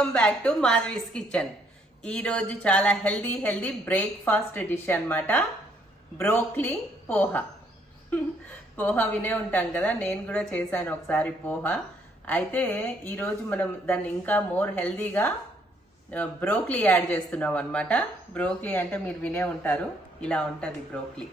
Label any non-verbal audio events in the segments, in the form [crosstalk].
Welcome back to Madhavi's kitchen. ఈరోజు చాలా healthy healthy breakfast dish అన్నమాట. బ్రోక్లీ పోహా. పోహా వినే ఉంటాం కదా నేను కూడా చేశాను ఒకసారి పోహా. అయితే ఈరోజు మనం దాన్ని ఇంకా మోర్ హెల్దీగా బ్రోక్లీ యాడ్ చేస్తున్నాం అనమాట బ్రోక్లీ అంటే మీరు వినే ఉంటారు ఇలా ఉంటుంది బ్రోక్లీ.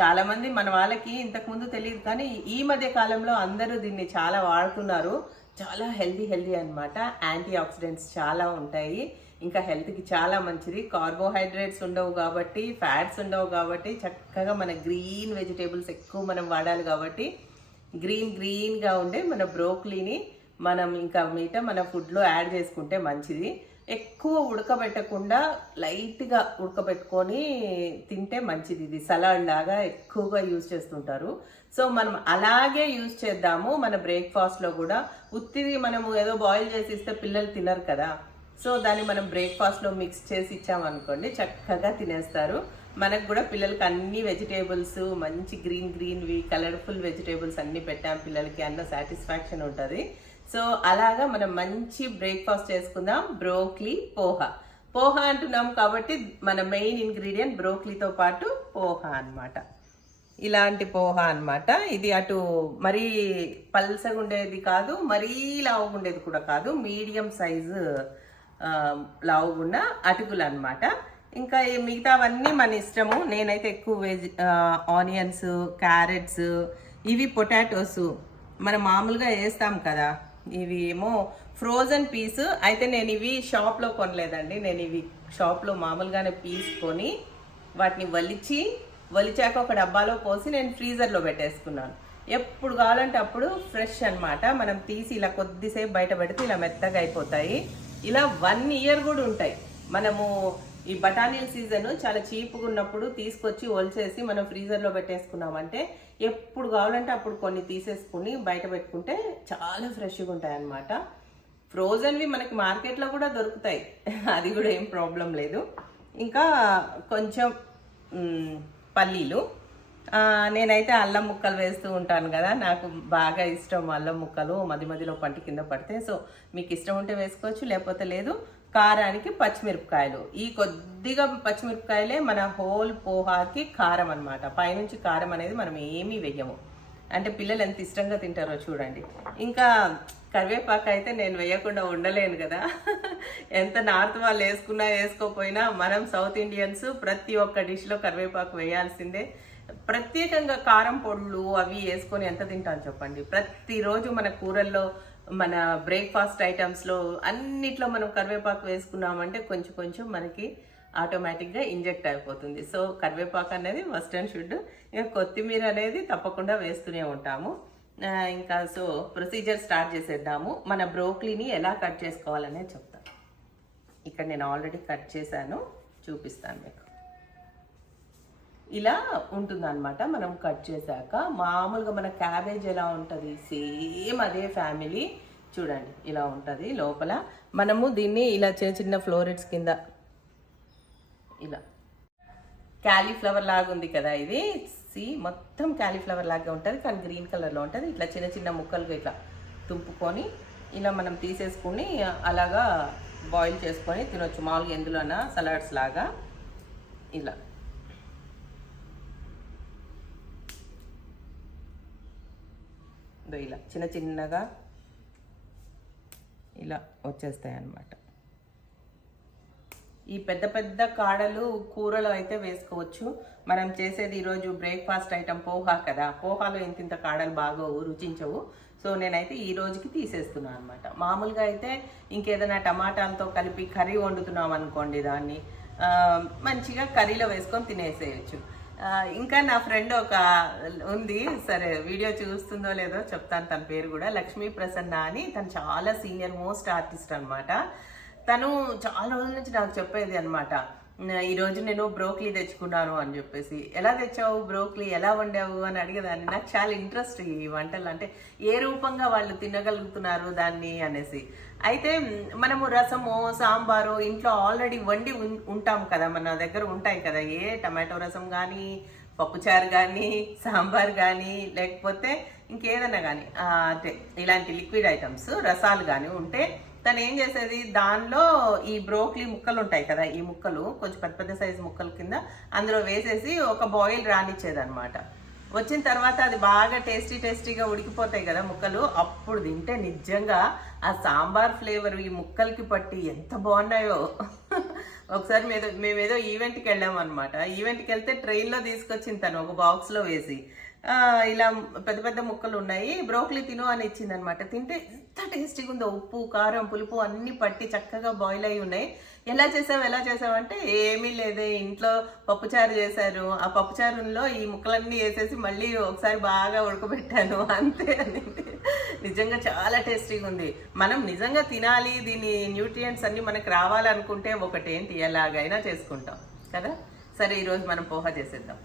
చాలామంది మన వాళ్ళకి ఇంతకుముందు తెలియదు కానీ ఈ మధ్య కాలంలో అందరూ దీన్ని చాలా వాడుతున్నారు. చాలా హెల్దీ హెల్దీ అన్నమాట. యాంటీ ఆక్సిడెంట్స్ చాలా ఉంటాయి. ఇంకా హెల్త్కి చాలా మంచిది. కార్బోహైడ్రేట్స్ ఉండవు కాబట్టి ఫ్యాట్స్ ఉండవు కాబట్టి చక్కగా మన గ్రీన్ వెజిటేబుల్స్ ఎక్కువ మనం వాడాలి కాబట్టి గ్రీన్ గ్రీన్గా ఉండే మన బ్రోక్లీని మనం ఇంకా మిగతా మన ఫుడ్లో యాడ్ చేసుకుంటే మంచిది. ఎక్కువ ఉడకబెట్టకుండా లైట్గా ఉడకబెట్టుకొని తింటే మంచిది. ఇది సలాడ్ లాగా ఎక్కువగా యూజ్ చేస్తుంటారు. సో మనం అలాగే యూజ్ చేద్దాము. మన బ్రేక్ఫాస్ట్లో కూడా ఉత్తిది మనము ఏదో బాయిల్ చేసి ఇస్తే పిల్లలు తినరు కదా. సో దాన్ని మనం బ్రేక్ఫాస్ట్లో మిక్స్ చేసి ఇచ్చామనుకోండి చక్కగా తినేస్తారు. మనకు కూడా పిల్లలకి అన్ని వెజిటేబుల్స్ మంచి గ్రీన్ గ్రీన్వి కలర్ఫుల్ వెజిటేబుల్స్ అన్నీ పెట్టాం పిల్లలకి అన్న సాటిస్ఫాక్షన్ ఉంటుంది. సో అలాగా మనం మంచి బ్రేక్ఫాస్ట్ చేసుకుందాం. బ్రోక్లీ పోహా. పోహా అంటున్నాం కాబట్టి మన మెయిన్ ఇంగ్రీడియంట్ బ్రోక్లీతో పాటు పోహా అన్నమాట. ఇలాంటి పోహా అన్నమాట. ఇది అటు మరీ పల్సగా ఉండేది కాదు మరీ లావుగా ఉండేది కూడా కాదు. మీడియం సైజు లావుగున్న అటుకులు అనమాట ఇంకా మిగతావన్నీ మన ఇష్టము. నేనైతే ఎక్కువ వెజ్ ఆనియన్స్ క్యారెట్స్ ఇవి పొటాటోస్ మనం మామూలుగా వేస్తాం కదా. ఇవి ఏమో ఫ్రోజన్ పీస్ అయితే నేను ఇవి షాప్లో కొనలేదండి. నేను ఇవి షాప్లో మామూలుగానే పీస్ కొని వాటిని వలిచి వలిచాక ఒక డబ్బాలో పోసి నేను ఫ్రీజర్లో పెట్టేసుకున్నాను. ఎప్పుడు కావాలంటే అప్పుడు ఫ్రెష్ అనమాట మనం తీసి ఇలా కొద్దిసేపు బయట పెడితే ఇలా మెత్తగా అయిపోతాయి. ఇలా వన్ ఇయర్ కూడా ఉంటాయి. మనము ఈ బఠానీల సీజన్ చాలా చీప్గా ఉన్నప్పుడు తీసుకొచ్చి ఒలిచేసి మనం ఫ్రీజర్లో పెట్టేసుకున్నామంటే ఎప్పుడు కావాలంటే అప్పుడు కొన్ని తీసేసుకుని బయట పెట్టుకుంటే చాలా ఫ్రెష్గా ఉంటాయి అన్నమాట ఫ్రోజన్వి మనకి మార్కెట్లో కూడా దొరుకుతాయి. [laughs] అది కూడా ఏం ప్రాబ్లం లేదు. ఇంకా కొంచెం పల్లీలు. నేనైతే అల్లం ముక్కలు వేస్తూ ఉంటాను కదా. నాకు బాగా ఇష్టం అల్లం ముక్కలు మధ్య మధ్యలో పంట కింద పడితే. సో మీకు ఇష్టం ఉంటే వేసుకోవచ్చు లేకపోతే లేదు. కారానికి పచ్చిమిరపకాయలు. ఈ కొద్దిగా పచ్చిమిరపకాయలే మన హోల్ పోహాకి కారం అన్నమాట. పైనుంచి కారం అనేది మనం ఏమీ వెయ్యము. అంటే పిల్లలు ఎంత ఇష్టంగా తింటారో చూడండి. ఇంకా కరివేపాకు అయితే నేను వేయకుండా ఉండలేను కదా. ఎంత నార్త్ వాళ్ళు వేసుకున్నా వేసుకోపోయినా మనం సౌత్ ఇండియన్స్ ప్రతి ఒక్క డిష్లో కరివేపాకు వేయాల్సిందే. ప్రత్యేకంగా కారం పొడులు అవి వేసుకొని ఎంత తింటాం చెప్పండి. ప్రతిరోజు మన కూరల్లో మన బ్రేక్ఫాస్ట్ ఐటమ్స్లో అన్నిట్లో మనం కరివేపాకు వేసుకున్నామంటే కొంచెం కొంచెం మనకి ఆటోమేటిక్గా ఇంజెక్ట్ అయిపోతుంది. సో కరివేపాకు అనేది మస్ట్ అండ్ షుడ్ ఇంకా కొత్తిమీర అనేది తప్పకుండా వేస్తూనే ఉంటాము. ఇంకా సో ప్రొసీజర్ స్టార్ట్ చేసేద్దాము. మన బ్రోక్లీని ఎలా కట్ చేసుకోవాలనే చెప్తాను. ఇక్కడ నేను ఆల్రెడీ కట్ చేశాను. చూపిస్తాను మీకు. ఇలా ఉంటుందన్నమాట మనం కట్ చేశాక. మామూలుగా మన క్యాబేజ్ ఎలా ఉంటుంది? సేమ్ అదే ఫ్యామిలీ. చూడండి ఇలా ఉంటుంది లోపల. మనము దీన్ని ఇలా చిన్న చిన్న ఫ్లోరెట్స్ కింద ఇలా. క్యాలీఫ్లవర్ లాగా ఉంది కదా ఇది. సి మొత్తం క్యాలీఫ్లవర్ లాగా ఉంటుంది కానీ గ్రీన్ కలర్లో ఉంటుంది. ఇట్లా చిన్న చిన్న ముక్కలుగా ఇట్లా తుంపుకొని ఇలా మనం తీసేసుకుని అలాగా బాయిల్ చేసుకొని తినొచ్చు. మామూలుగా ఎందులోనా? సలాడ్స్ లాగా. ఇలా. ఇలా చిన్న చిన్నగా ఇలా వచ్చేస్తాయి అన్నమాట ఈ పెద్ద పెద్ద కాడలు కూరలు అయితే వేసుకోవచ్చు. మనం చేసేది ఈరోజు బ్రేక్ఫాస్ట్ ఐటెం పోహా కదా. పోహాలో ఇంత కాడలు బాగా రుచించవు. సో నేనైతే ఈ రోజుకి తీసేస్తున్నాను అనమాట మామూలుగా అయితే ఇంకేదైనా టమాటాలతో కలిపి కర్రీ వండుతున్నాం అనుకోండి దాన్ని మంచిగా కర్రీలో వేసుకొని తినేసేయచ్చు. ఇంకా నా ఫ్రెండ్ ఒక ఉంది. సరే వీడియో చూస్తుందో లేదో చెప్తాను తన పేరు కూడా. లక్ష్మీ ప్రసన్న అని. తను చాలా సీనియర్ మోస్ట్ ఆర్టిస్ట్ అనమాట తను చాలా రోజుల నుంచి నాకు చెప్పేది అనమాట ఈరోజు నేను బ్రోక్లీ తెచ్చుకున్నాను అని చెప్పేసి. ఎలా తెచ్చావు బ్రోక్లీ? ఎలా వండావు? అని అడిగేదాన్ని. నాకు చాలా ఇంట్రెస్ట్ ఈ వంటలు. అంటే ఏ రూపంగా వాళ్ళు తినగలుగుతున్నారు దాన్ని అనేసి. అయితే మనము రసము సాంబారు ఇంట్లో ఆల్రెడీ వండి ఉంటాం కదా. మన దగ్గర ఉంటాయి కదా. ఏ టమాటో రసం కానీ పప్పుచారు కానీ సాంబార్ కానీ లేకపోతే ఇంకేదైనా కానీ అంటే ఇలాంటి లిక్విడ్ ఐటమ్స్ రసాలు కానీ ఉంటే తను ఏం చేసేది? దానిలో ఈ బ్రోక్లీ ముక్కలు ఉంటాయి కదా ఈ ముక్కలు కొంచెం పెద్ద పెద్ద సైజు ముక్కల కింద అందులో వేసేసి ఒక బాయిల్ రానిచ్చేదనమాట వచ్చిన తర్వాత అది బాగా టేస్టీ టేస్టీగా ఉడికిపోతాయి కదా ముక్కలు. అప్పుడు తింటే నిజంగా ఆ సాంబార్ ఫ్లేవర్ ఈ ముక్కలకి పట్టి ఎంత బాగున్నాయో. ఒకసారి మేము మేమేదో ఈవెంట్కి వెళ్ళాం అనమాట ఈవెంట్కి వెళ్తే ట్రైన్లో తీసుకొచ్చింది తను ఒక బాక్స్లో వేసి. ఇలా పెద్ద పెద్ద ముక్కలు ఉన్నాయి. బ్రోక్లీ తిను అని ఇచ్చింది అనమాట తింటే ఎంత టేస్టీగా ఉందో. ఉప్పు కారం పులుపు అన్నీ పట్టి చక్కగా బాయిల్ అయి ఉన్నాయి. ఎలా చేసావు ఎలా చేసావు అంటే ఏమీ లేదే. ఇంట్లో పప్పుచారు చేశారు. ఆ పప్పుచారులో ఈ ముక్కలన్నీ వేసేసి మళ్ళీ ఒకసారి బాగా ఉడకబెట్టాను. అంతే అని. నిజంగా చాలా టేస్టీగా ఉంది. మనం నిజంగా తినాలి. దీని న్యూట్రియంట్స్ అన్నీ మనకు రావాలనుకుంటే ఒకటేంటి? ఎలాగైనా చేసుకుంటాం. కదా? సరే ఈరోజు మనం పోహా చేసేద్దాం.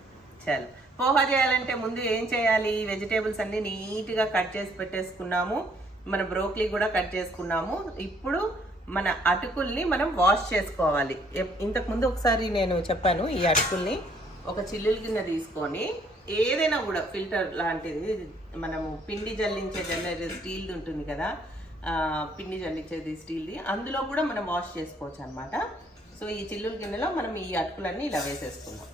చాలా. పోహా చేయాలంటే ముందు ఏం చేయాలి? వెజిటేబుల్స్ అన్ని నీట్గా కట్ చేసి పెట్టేసుకున్నాము. మన బ్రోక్లీ కూడా కట్ చేసుకున్నాము. ఇప్పుడు మన అటుకుల్ని మనం వాష్ చేసుకోవాలి. ఇంతకుముందు ఇంతకు ముందు ఒకసారి నేను చెప్పాను ఈ అటుకుల్ని. ఒక చిల్లుల గిన్నె తీసుకొని ఏదైనా కూడా ఫిల్టర్ లాంటిది మనము పిండి జల్లించే జల్లే స్టీల్ది ఉంటుంది కదా పిండి జల్లించేది స్టీల్ది అందులో కూడా మనం వాష్ చేసుకోవచ్చు అనమాట సో ఈ చిల్లుల గిన్నెలో మనం ఈ అటుకులన్నీ ఇలా వేసేసుకుందాం.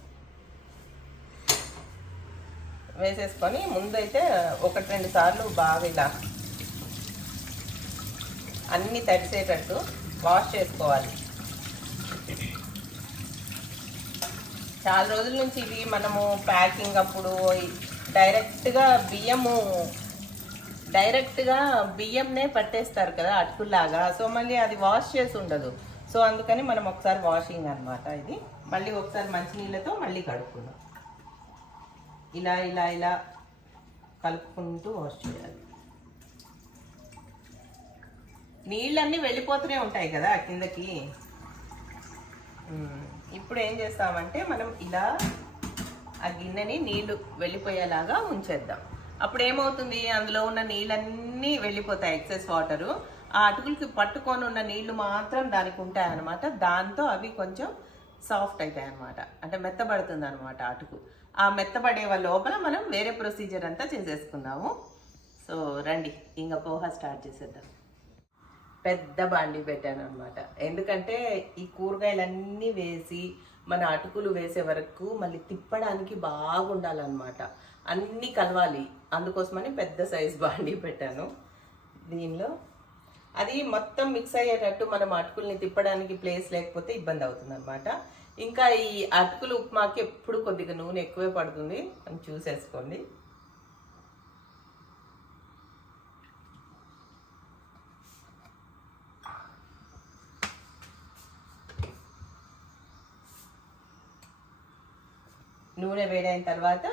వేసేసుకొని ముందైతే ఒకటి రెండు సార్లు బాగా ఇలా అన్నీ తడిసేటట్టు వాష్ చేసుకోవాలి. చాలా రోజుల నుంచి ఇవి మనము ప్యాకింగ్ అప్పుడు డైరెక్ట్గా బియ్యము డైరెక్ట్గా బియ్యంనే పట్టేస్తారు కదా అటుకుల్లాగా. సో మళ్ళీ అది వాష్ చేసి ఉండదు. సో అందుకని మనం ఒకసారి వాషింగ్ అన్నమాట ఇది. మళ్ళీ ఒకసారి మంచినీళ్ళతో మళ్ళీ కడుక్కుందాం. ఇలా ఇలా ఇలా కలుపుకుంటూ వాష్ చేయాలి. నీళ్ళన్నీ వెళ్ళిపోతూనే ఉంటాయి కదా కిందకి. ఇప్పుడు ఏం చేస్తామంటే మనం ఇలా ఆ గిన్నెని నీళ్ళు వెళ్ళిపోయేలాగా ఉంచేద్దాం. అప్పుడు ఏమవుతుంది? అందులో ఉన్న నీళ్ళన్నీ వెళ్ళిపోతాయి ఎక్సెస్ వాటరు. ఆ అటుకులకి పట్టుకొని ఉన్న నీళ్ళు మాత్రం దానికి ఉంటాయి దాంతో అవి కొంచెం సాఫ్ట్ అవుతాయి అన్నమాట అంటే మెత్తబడుతుంది అనమాట అటుకు. ఆ మెత్తబడే లోపల మనం వేరే ప్రొసీజర్ అంతా చేసేసుకుందాము సో రండి ఇంకా పోహా స్టార్ట్ చేసేద్దాం. పెద్ద బాండి పెట్టాను అనమాట ఎందుకంటే ఈ కూరగాయలన్నీ వేసి మన అటుకులు వేసే వరకు మళ్ళీ తిప్పడానికి బాగుండాలన్నమాట. అన్నీ కలవాలి. అందుకోసమని పెద్ద సైజ్ బాండి పెట్టాను. దీనిలో అది మొత్తం మిక్స్ అయ్యేటట్టు మనం అటుకుల్ని తిప్పడానికి ప్లేస్ లేకపోతే ఇబ్బంది అవుతుంది అనమాట ఇంకా ఈ అటుకులు ఉప్మాకి ఎప్పుడు కొద్దిగా నూనె ఎక్కువే పడుతుంది. అని చూసేసుకోండి. నూనె వేడైన తర్వాత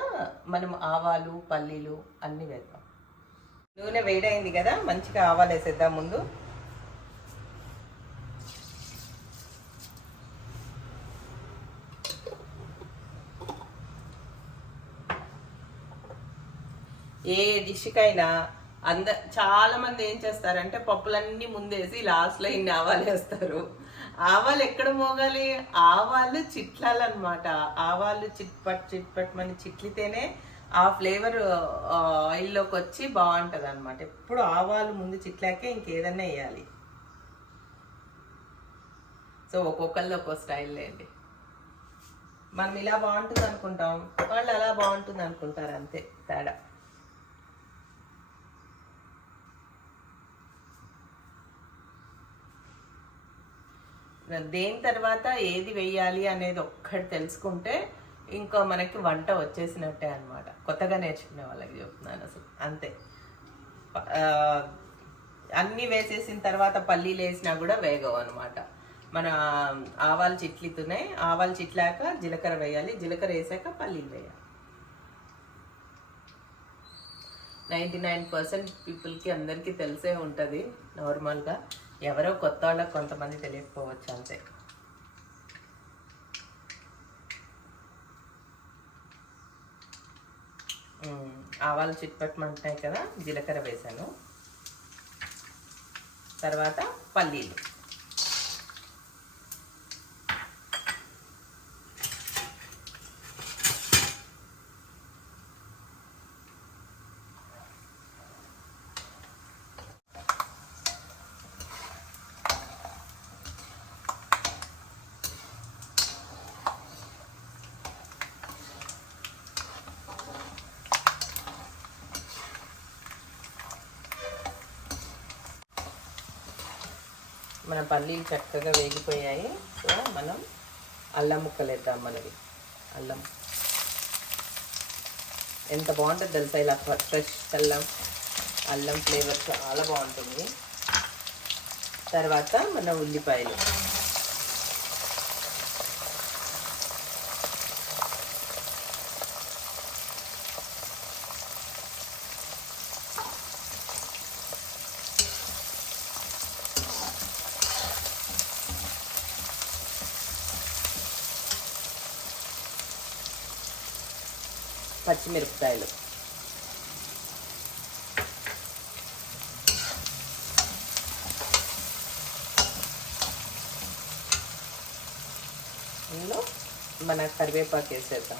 మనం ఆవాలు పల్లీలు అన్నీ వేద్దాం. నూనె వేడైంది కదా మంచిగా ఆవాలు వేసేద్దాం ముందు. ఏ డిష్కైనా అంద చాలా మంది ఏం చేస్తారంటే పప్పులన్నీ ముందేసి లాస్ట్లో ఇన్ని ఆవాలు వేస్తారు. ఆవాలు ఎక్కడ మోగాలి? ఆవాలు చిట్లాలన్నమాట. ఆవాలు చిట్పట్ చిట్పట్ మన చిట్లితేనే ఆ ఫ్లేవర్ ఆయిల్లోకి వచ్చి బాగుంటుంది అనమాట ఎప్పుడు ఆవాలు ముందు చిట్లాకే ఇంకేదన్నా వేయాలి. సో ఒక్కొక్కళ్ళు ఒక్కో స్టైల్ లేండి మనం ఇలా బాగుంటుంది అనుకుంటాం వాళ్ళు అలా బాగుంటుంది అనుకుంటారు అంతే తేడా. దేని తర్వాత ఏది వేయాలి అనేది ఒక్కటి తెలుసుకుంటే ఇంకా మనకి వంట వచ్చేసినట్టే అనమాట కొత్తగా నేర్చుకునే వాళ్ళకి చెప్తున్నాను అసలు. అంతే. అన్నీ వేసేసిన తర్వాత పల్లీలు వేసినా కూడా వేగవు అనమాట మన ఆవాలు చిట్లితున్నాయి ఆవాలు చిట్లాక జీలకర్ర వేయాలి. జీలకర్ర వేసాక పల్లీలు వేయాలి. నైంటీ నైన్ పర్సెంట్ పీపుల్కి అందరికీ తెలిసే ఉంటుంది. నార్మల్గా ఎవరో కొత్త వాళ్ళకి కొంతమంది తెలియకపోవచ్చు అంతే. ఆవాలు చిట్పట్టమంటున్నాయి కదా జీలకర్ర వేసాను. తర్వాత పల్లీలు మన పల్లీలు చక్కగా వేగిపోయాయి. సో మనం అల్లం ముక్కలు వేద్దాం మనవి. అల్లం. ఎంత బాగుంటుంది తెలుసా ఇలా ఫ్రెష్ అల్లం. అల్లం ఫ్లేవర్ చాలా బాగుంటుంది. తర్వాత మన ఉల్లిపాయలు. పచ్చిమిరపకాయలు. ఇందులో మన కరివేపాకు వేసేద్దాం.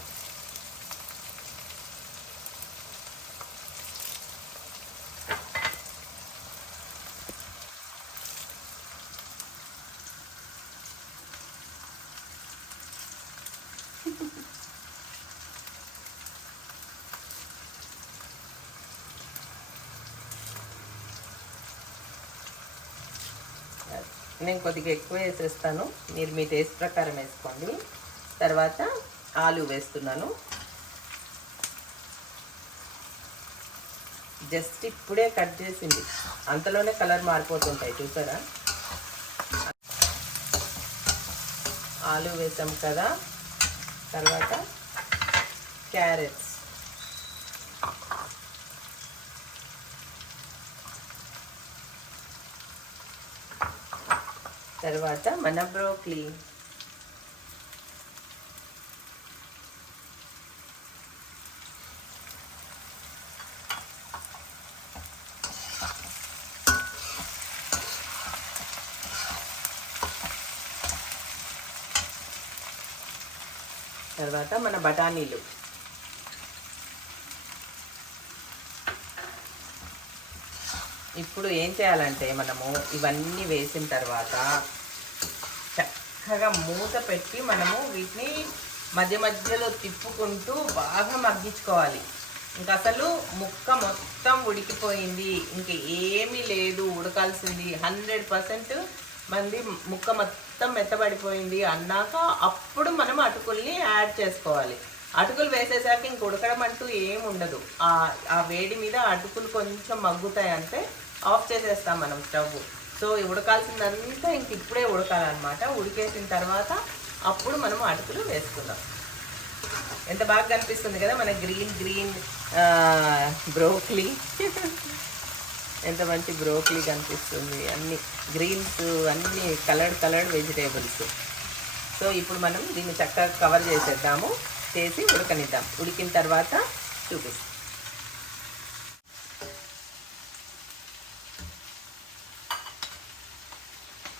నేను కొద్దిగా ఎక్కువ వేసేస్తాను. మీరు మీ టేస్ట్ ప్రకారం వేసుకోండి. తర్వాత ఆలు వేస్తున్నాను. జస్ట్ ఇప్పుడే కట్ చేసింది. అంతలోనే కలర్ మారిపోతుంటాయి చూసారా? ఆలు వేసాం కదా. తర్వాత క్యారెట్స్. తర్వాత మన బ్రోక్లీ. తర్వాత మన బఠానీలు. ఇప్పుడు ఏం చేయాలంటే మనము ఇవన్నీ వేసిన తర్వాత చక్కగా మూత పెట్టి మనము వీటిని మధ్య మధ్యలో తిప్పుకుంటూ బాగా మగ్గించుకోవాలి. ఇంకా అసలు ముక్క మొత్తం ఉడికిపోయింది. ఇంక ఏమీ లేదు ఉడకాల్సింది. హండ్రెడ్ పర్సెంట్ మంది ముక్క మొత్తం మెత్తబడిపోయింది అన్నాక అప్పుడు మనం అటుకుల్ని యాడ్ చేసుకోవాలి. అటుకులు వేసేసరికి ఇంక ఉడకడం అంటూ ఏం ఉండదు. ఆ వేడి మీద అటుకులు కొంచెం మగ్గుతాయి అంటే ఆఫ్ చేసేస్తాం మనం స్టవ్. సో ఉడకాల్సిందంతా ఇంక ఇప్పుడే ఉడకాలన్నమాట. ఉడికేసిన తర్వాత అప్పుడు మనం అటుకులు వేసుకుందాం. ఎంత బాగా కనిపిస్తుంది కదా మన గ్రీన్ గ్రీన్ బ్రోక్లీ. ఎంత మంచి బ్రోక్లీ కనిపిస్తుంది. అన్ని గ్రీన్స్ అన్ని కలర్డ్ కలర్డ్ వెజిటేబుల్స్. సో ఇప్పుడు మనం దీన్ని చక్కగా కవర్ చేసేద్దాము. చేసి ఉడకనిద్దాం. ఉడికిన తర్వాత చూపిస్తాం.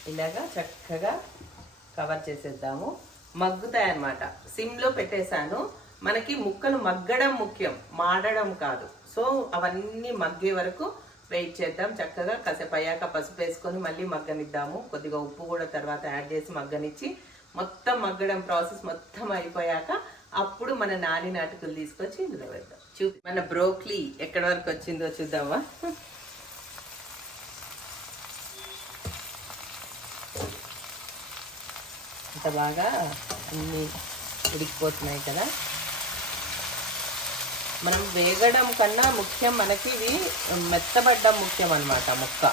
ఇలాగా చక్కగా కవర్ చేసేద్దాము. మగ్గుతాయన్నమాట సిమ్లో పెట్టేశాను. మనకి ముక్కలు మగ్గడం ముఖ్యం మాడడం కాదు. సో అవన్నీ మగ్గే వరకు వెయిట్ చేద్దాం. చక్కగా కాసేపు అయ్యాక పసుపు వేసుకొని మళ్ళీ మగ్గనిద్దాము. కొద్దిగా ఉప్పు కూడా తర్వాత యాడ్ చేసి మగ్గనిచ్చి మొత్తం మగ్గడం ప్రాసెస్ మొత్తం అయిపోయాక అప్పుడు మన నాని నాటుకులు తీసుకొచ్చి ఇందులో వేద్దాం చూ మన బ్రోక్లీ ఎక్కడి వరకు వచ్చిందో చూద్దామా? ఇంత బాగా అన్ని ఉడికిపోతున్నాయి కదా. మనం వేగడం కన్నా ముఖ్యం మనకి ఇది మెత్తబడ్డం ముఖ్యం అనమాట ముక్క.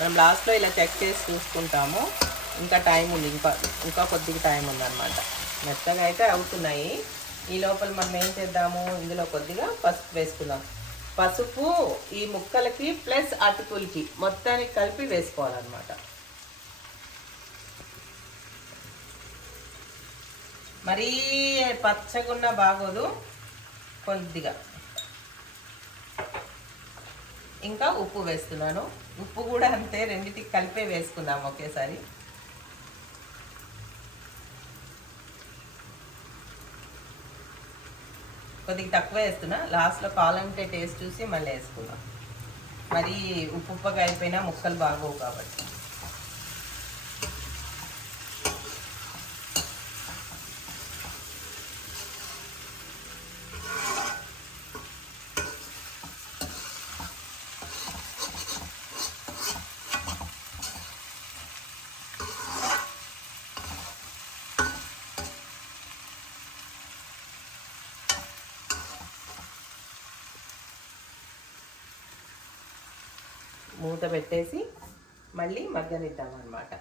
మనం లాస్ట్లో ఇలా చెక్ చేసి చూసుకుంటాము. ఇంకా టైం ఉంది ఇంకా ఇంకా కొద్దిగా టైం ఉందన్నమాట. మెత్తగా అయితే అవుతున్నాయి. ఈ లోపల మనం ఏం చేద్దాము? ఇందులో కొద్దిగా పసుపు వేసుకుందాం. పసుపు ఈ ముక్కలకి ప్లస్ అటుకులకి మొత్తానికి కలిపి వేసుకోవాలన్నమాట. మరీ పచ్చగున్న బాగోదు. కొద్దిగా. ఇంకా ఉప్పు వేస్తున్నాను. ఉప్పు కూడా అంతే రెండింటికి కలిపే వేసుకుందాం ఒకేసారి. కొద్దిగా తక్కువ వేస్తున్నా. లాస్ట్లో కావాలంటే టేస్ట్ చూసి మళ్ళీ వేసుకున్నాం. మరి ఉప్పు ఉప్పగా అయిపోయినా ముక్కలు బాగోవు కాబట్టి. మూత పెట్టేసి మళ్ళీ మగ్గనిద్దాం అనమాట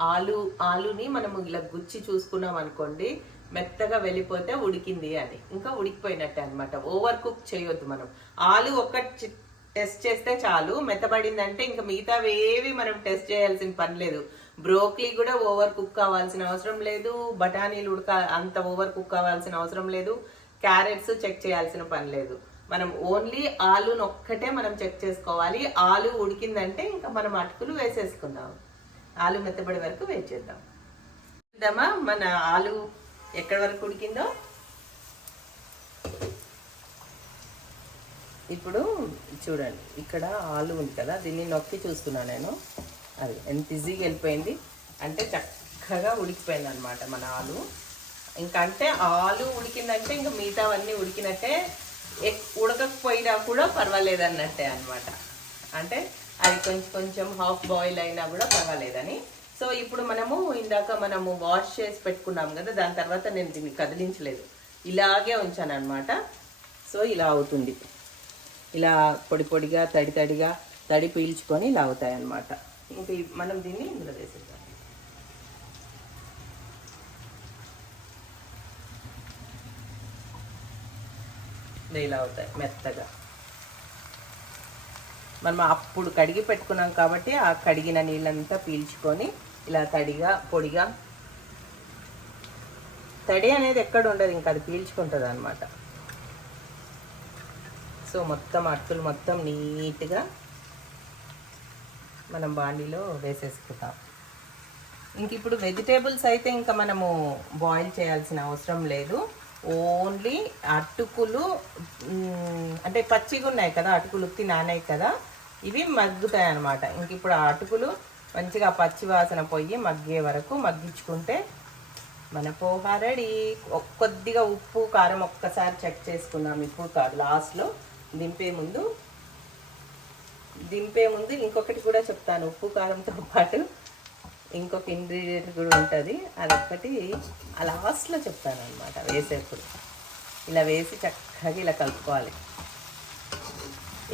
ఆలు ఆలుని మనము ఇలా గుచ్చి చూసుకున్నాం అనుకోండి మెత్తగా వెళ్ళిపోతే ఉడికింది అని. ఇంకా ఉడికిపోయినట్టే అనమాట ఓవర్ కుక్ చేయొద్దు మనం. ఆలు ఒక్క టెస్ట్ చేస్తే చాలు. మెత్తబడిందంటే ఇంకా మిగతావి ఏవి మనం టెస్ట్ చేయాల్సిన పని లేదు. బ్రోక్లీ కూడా ఓవర్ కుక్ కావాల్సిన అవసరం లేదు. బఠానీలు ఉడక అంత ఓవర్ కుక్ కావాల్సిన అవసరం లేదు. క్యారెట్స్ చెక్ చేయాల్సిన పని లేదు. మనం ఓన్లీ ఆలును ఒక్కటే మనం చెక్ చేసుకోవాలి. ఆలు ఉడికిందంటే ఇంకా మనం అటుకులు వేసేసుకుందాం. ఆలు మెత్తబడి వరకు వెయిట్ చేద్దాం. చూద్దామా? మన ఆలు ఎక్కడి వరకు ఉడికిందో? ఇప్పుడు చూడండి ఇక్కడ ఆలు ఉంది కదా దీన్ని నొక్కి చూస్తున్నాను నేను. అది ఎంత ఈజీగా వెళ్ళిపోయింది. అంటే చక్కగా ఉడికిపోయింది అనమాట మన ఆలు. ఇంకా అంటే ఆలు ఉడికిందంటే ఇంకా మిగతావన్నీ ఉడికినట్టే ఉడకకపోయినా కూడా పర్వాలేదు అన్నట్టే అనమాట అంటే అది కొంచెం కొంచెం హాఫ్ బాయిల్ అయినా కూడా పర్వాలేదని. సో ఇప్పుడు మనము ఇందాక మనము వాష్ చేసి పెట్టుకున్నాం కదా దాని తర్వాత నేను దీన్ని కదిలించలేదు. ఇలాగే ఉంచాను అనమాట సో ఇలా అవుతుంది. ఇలా పొడి పొడిగా తడి తడిగా తడి పీల్చుకొని ఇలా అవుతాయి అన్నమాట ఇంకా మనం దీన్ని ఇందులో వేసేద్దాం. ఇలా ఇలా అవుతాయి మెత్తగా. మనం అప్పుడు కడిగి పెట్టుకున్నాం కాబట్టి ఆ కడిగిన నీళ్ళంతా పీల్చుకొని ఇలా తడిగా పొడిగా. తడి అనేది ఎక్కడ ఉండదు ఇంకా అది పీల్చుకుంటుంది అనమాట సో మొత్తం అట్టులు మొత్తం నీట్గా మనం బాండీలో వేసేసుకుంటాం. ఇంక ఇప్పుడు వెజిటేబుల్స్ అయితే ఇంకా మనము బాయిల్ చేయాల్సిన అవసరం లేదు. ఓన్లీ అటుకులు అంటే పచ్చిగా ఉన్నాయి కదా అటుకులు ఉత్తి నానాయి కదా ఇవి మగ్గుతాయి అనమాట ఇంక ఇప్పుడు ఆ అటుకులు మంచిగా పచ్చి వాసన పోయి మగ్గే వరకు మగ్గించుకుంటే మన పోహా రెడీ. కొద్దిగా ఉప్పు కారం ఒక్కసారి చెక్ చేసుకున్నాం ఇప్పుడు కాదు లాస్ట్లో. దింపే ముందు దింపే ముందు ఇంకొకటి కూడా చెప్తాను ఉప్పు కారంతో పాటు. ఇంకొక ఇంగ్రీడియంట్ కూడా ఉంటుంది. అదొక్కటి ఆ లాస్ట్లో చెప్తాను అనమాట వేసేప్పుడు. ఇలా వేసి చక్కగా ఇలా కలుపుకోవాలి.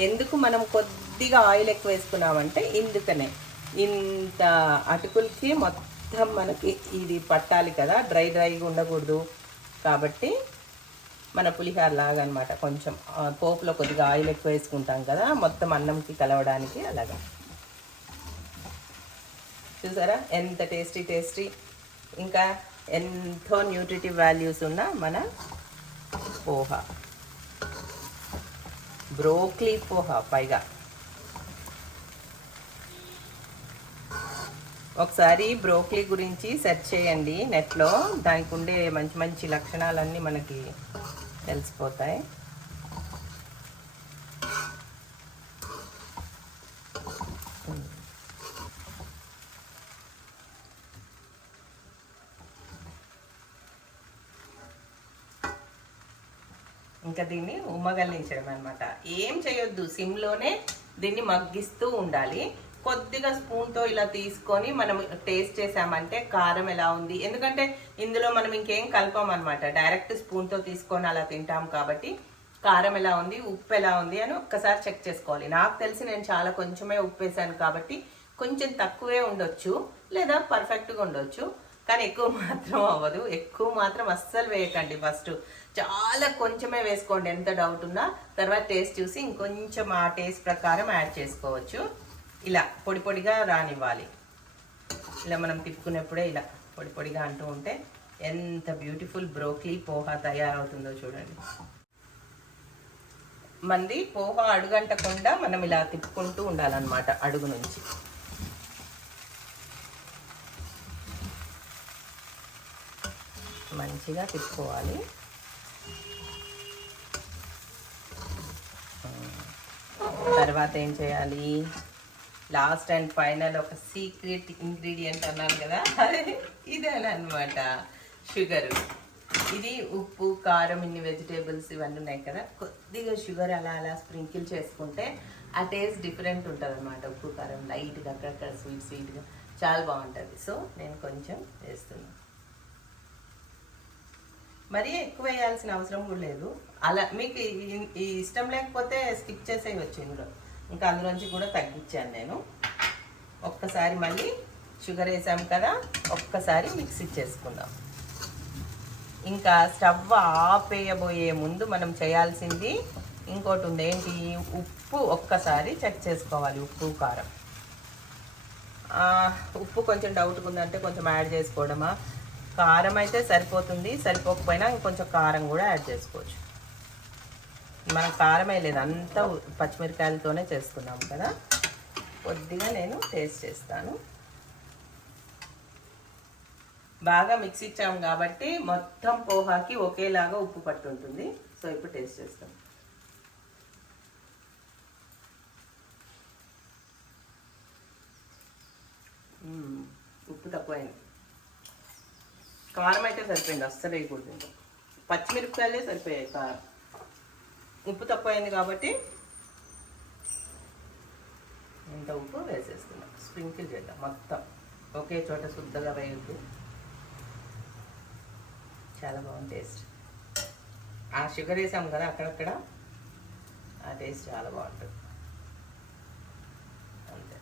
ఎందుకు మనం కొద్దిగా ఆయిల్ ఎక్కువ వేసుకున్నామంటే ఇందుకనే. ఇంత అటుకులకి మొత్తం మనకి ఇది పట్టాలి కదా డ్రై డ్రైగా ఉండకూడదు. కాబట్టి మన పులిహార లాగా అనమాట కొంచెం పోపులో కొద్దిగా ఆయిల్ ఎక్కువ వేసుకుంటాం కదా మొత్తం అన్నంకి కలవడానికి అలాగా. చూసారా? ఎంత టేస్టీ టేస్టీ ఇంకా ఎంతో న్యూట్రిటివ్ వాల్యూస్ ఉన్న మన పోహా. బ్రోక్లీ పోహా పైగా. ఒకసారి బ్రోక్లీ గురించి సెర్చ్ చేయండి. నెట్లో దానికి ఉండే మంచి మంచి లక్షణాలన్నీ మనకి తెలిసిపోతాయి. ఇంకా దీన్ని ఉమ్మగల్లించడం అనమాట ఏం చేయొద్దు సిమ్లోనే దీన్ని మగ్గిస్తూ ఉండాలి. కొద్దిగా స్పూన్తో ఇలా తీసుకొని మనం టేస్ట్ చేసామంటే కారం ఎలా ఉంది? ఎందుకంటే ఇందులో మనం ఇంకేం కలపం అనమాట డైరెక్ట్ స్పూన్తో తీసుకొని అలా తింటాం కాబట్టి కారం ఎలా ఉంది ఉప్పు ఎలా ఉంది అని ఒక్కసారి చెక్ చేసుకోవాలి. నాకు తెలిసి నేను చాలా కొంచెమే ఉప్పు వేసాను కాబట్టి కొంచెం తక్కువే ఉండొచ్చు లేదా పర్ఫెక్ట్గా ఉండొచ్చు. కానీ ఎక్కువ మాత్రం అవ్వదు. ఎక్కువ మాత్రం అస్సలు వేయకండి ఫస్ట్ చాలా కొంచెమే వేసుకోండి ఎంత డౌట్ ఉన్నా. తర్వాత టేస్ట్ చూసి ఇంకొంచెం ఆ టేస్ట్ ప్రకారం యాడ్ చేసుకోవచ్చు. ఇలా పొడి పొడిగా రానివ్వాలి. ఇలా మనం తిప్పుకునేప్పుడే ఇలా పొడి పొడిగా అంటూ ఉంటే ఎంత బ్యూటిఫుల్ బ్రోక్లీ పోహా తయారవుతుందో చూడండి. మంది పోహా అడుగంటకుండా మనం ఇలా తిప్పుకుంటూ ఉండాలన్నమాట అడుగు నుంచి. మంచిగా తిప్పుకోవాలి. తర్వాత ఏం చేయాలి? లాస్ట్ అండ్ ఫైనల్ ఒక సీక్రెట్ ఇంగ్రీడియంట్ అన్నాను కదా? ఇదేనమాట షుగర్. ఇది ఉప్పు కారం ఇన్ని వెజిటేబుల్స్ ఇవన్నీ ఉన్నాయి కదా? కొద్దిగా షుగర్ అలా అలా స్ప్రింకిల్ చేసుకుంటే ఆ టేస్ట్ డిఫరెంట్ ఉంటుంది అనమాట ఉప్పు కారం లైట్గా అక్కడక్కడ స్వీట్ స్వీట్గా. చాలా బాగుంటుంది. సో నేను కొంచెం వేస్తున్నాను మరీ ఎక్కువ వేయాల్సిన అవసరం కూడా లేదు. అలా మీకు ఈ- ఇష్టం లేకపోతే స్కిప్ చేసేయచ్చు ఇందులో. ఇంకా అందులోంచి కూడా తగ్గించాను నేను. ఒక్కసారి మళ్ళీ షుగర్ వేసాం కదా ఒక్కసారి మిక్సీ చేసుకుందాం ఇంకా స్టవ్ ఆపేయబోయే ముందు మనం చేయాల్సింది ఇంకోటి ఉంది. ఏంటి? ఉప్పు ఒక్కసారి చెక్ చేసుకోవాలి ఉప్పు కారం. ఉప్పు కొంచెం డౌట్గా ఉందంటే కొంచెం యాడ్ చేసుకోవడమా? కారం అయితే సరిపోతుంది. సరిపోకపోయినా ఇంకొంచెం కారం కూడా యాడ్ చేసుకోవచ్చు. మనం కారం వేయలేదు. అంతా పచ్చిమిరకాయలతోనే చేసుకున్నాం కదా. కొద్దిగా నేను టేస్ట్ చేస్తాను. బాగా మిక్స్ ఇచ్చాము కాబట్టి మొత్తం పోహాకి ఒకేలాగా ఉప్పు పట్టుంటుంది సో ఇప్పుడు టేస్ట్ చేస్తాం. ఉప్పు తక్కువైంది. కారం అయితే సరిపోయింది. అస్సలు వేయకూడదు పచ్చిమిరపకాయలే సరిపోయాయి కారం. ఉప్పు తక్కువైంది కాబట్టి ఇంత ఉప్పు వేసేస్తున్నాం. స్ప్రింకిల్ చేద్దాం మొత్తం. ఒకే చోట శుద్ధంగా వేయద్దు. చాలా బాగుంది టేస్ట్. ఆ షుగర్ వేసాం కదా అక్కడక్కడ ఆ టేస్ట్ చాలా బాగుంటుంది అంతే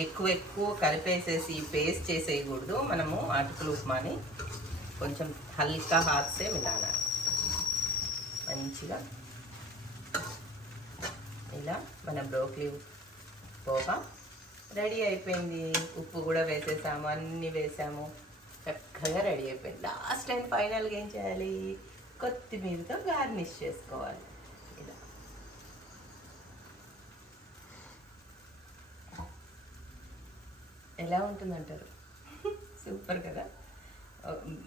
ఎక్కువ ఎక్కువ కలిపేసేసి పేస్ట్ చేసేయకూడదు. మనము అటుకులు ఉప్మాని కొంచెం హల్కా హాత్సే మిలానా. మంచిగా ఇలా మన బ్రోక్లీ పోగా రెడీ అయిపోయింది. ఉప్పు కూడా వేసేసాము అన్నీ వేసాము. చక్కగా రెడీ అయిపోయింది. లాస్ట్ టైం ఫైనల్గా ఏం చేయాలి? కొత్తిమీరతో గార్నిష్ చేసుకోవాలి ఇలా ఎలా ఉంటుందంటారు? సూపర్ కదా.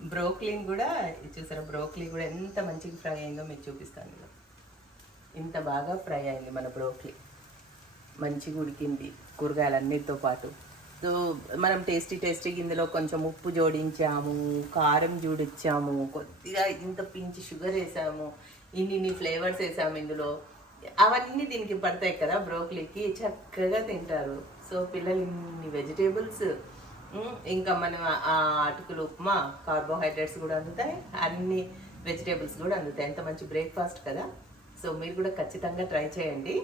బ్రోక్లీన్ కూడా చూసారా బ్రోక్లీ కూడా ఎంత మంచిగా ఫ్రై అయిందో మీకు చూపిస్తాను ఇలా ఇంత బాగా ఫ్రై అయింది మన బ్రోక్లీ. మంచిగా ఉడికింది కూరగాయలన్నిటితో పాటు. సో మనం టేస్టీ టేస్టీ ఇందులో కొంచెం ఉప్పు జోడించాము కారం జోడించాము కొద్దిగా ఇంత పించి షుగర్ వేసాము ఇన్ని ఇన్ని ఫ్లేవర్స్ వేసాము ఇందులో. అవన్నీ దీనికి పడతాయి కదా బ్రోక్లీకి. చక్కగా తింటారు. సో పిల్లలు ఇన్ని వెజిటేబుల్స్ ఇంకా మనం ఆ అటుకులు ఉప్మా కార్బోహైడ్రేట్స్ కూడా అందుతాయి. అన్ని వెజిటేబుల్స్ కూడా అందుతాయి. ఎంత మంచి బ్రేక్ఫాస్ట్ కదా. సో మీరు కూడా ఖచ్చితంగా ట్రై చేయండి.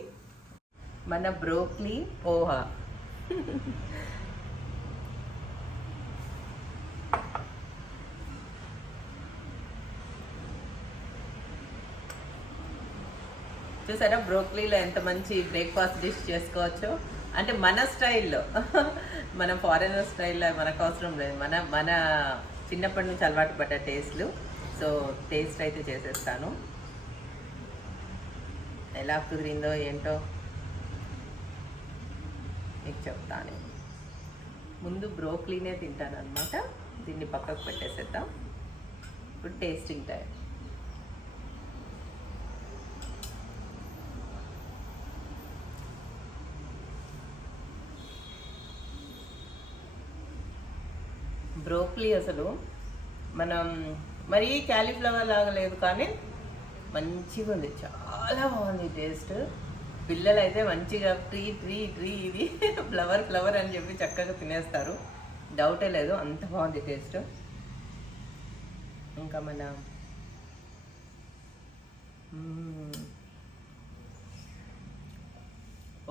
మన బ్రోక్లీ పోహా. చూసారా? బ్రోక్లీలో ఎంత మంచి బ్రేక్ఫాస్ట్ డిష్ చేసుకోవచ్చు? అంటే మన స్టైల్లో. మన ఫారెనర్ స్టైల్లో మనకు అవసరం లేదు. మన మన చిన్నప్పటి నుంచి అలవాటు పడ్డ టేస్ట్లు. సో టేస్ట్ అయితే చేసేస్తాను. ఎలా కుదిరిందో ఏంటో మీకు చెప్తాను. ముందు బ్రోక్లీనే తింటాను అనమాట దీన్ని పక్కకు పెట్టేసేద్దాం. ఇప్పుడు టేస్టింగ్ టైం. బ్రోక్లీ అసలు. మనం మరీ క్యాలీఫ్లవర్ లాగా లేదు కానీ మంచిగా ఉంది. చాలా బాగుంది టేస్ట్. పిల్లలు అయితే మంచిగా ట్రీ ట్రీ ట్రీ ఇది [laughs] ఫ్లవర్ ఫ్లవర్ అని చెప్పి చక్కగా తినేస్తారు. డౌటే లేదు అంత బాగుంది టేస్ట్. ఇంకా మన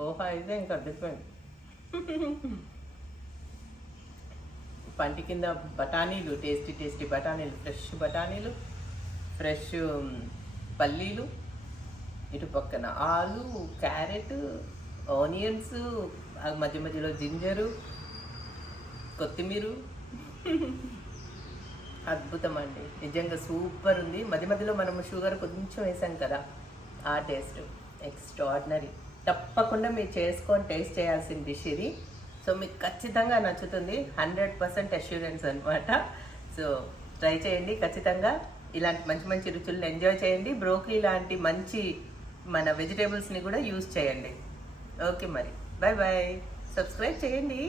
ఓహా అయితే ఇంకా డిఫరెంట్. [laughs] పంటి కింద బఠానీలు టేస్టీ టేస్టీ బఠానీలు ఫ్రెష్ బఠానీలు ఫ్రెష్ పల్లీలు ఇటు పక్కన ఆలు క్యారెట్ ఆనియన్స్ మధ్య మధ్యలో జింజరు కొత్తిమీర. అద్భుతం అండి నిజంగా సూపర్ ఉంది. మధ్య మధ్యలో మనం షుగర్ కొంచెం వేసాం కదా ఆ టేస్ట్. ఎక్స్ట్రాడినరీ తప్పకుండా మీరు చేసుకొని టేస్ట్ చేయాల్సిన డిష్ ఇది సో మీకు ఖచ్చితంగా నచ్చుతుంది. హండ్రెడ్ పర్సెంట్ అష్యూరెన్స్ అనమాట సో ట్రై చేయండి. ఖచ్చితంగా ఇలాంటి మంచి మంచి రుచులను ఎంజాయ్ చేయండి. బ్రోకలీ లాంటి మంచి మన వెజిటేబుల్స్ని కూడా యూస్ చేయండి. ఓకే మరి. బాయ్ బాయ్ సబ్స్క్రైబ్ చేయండి.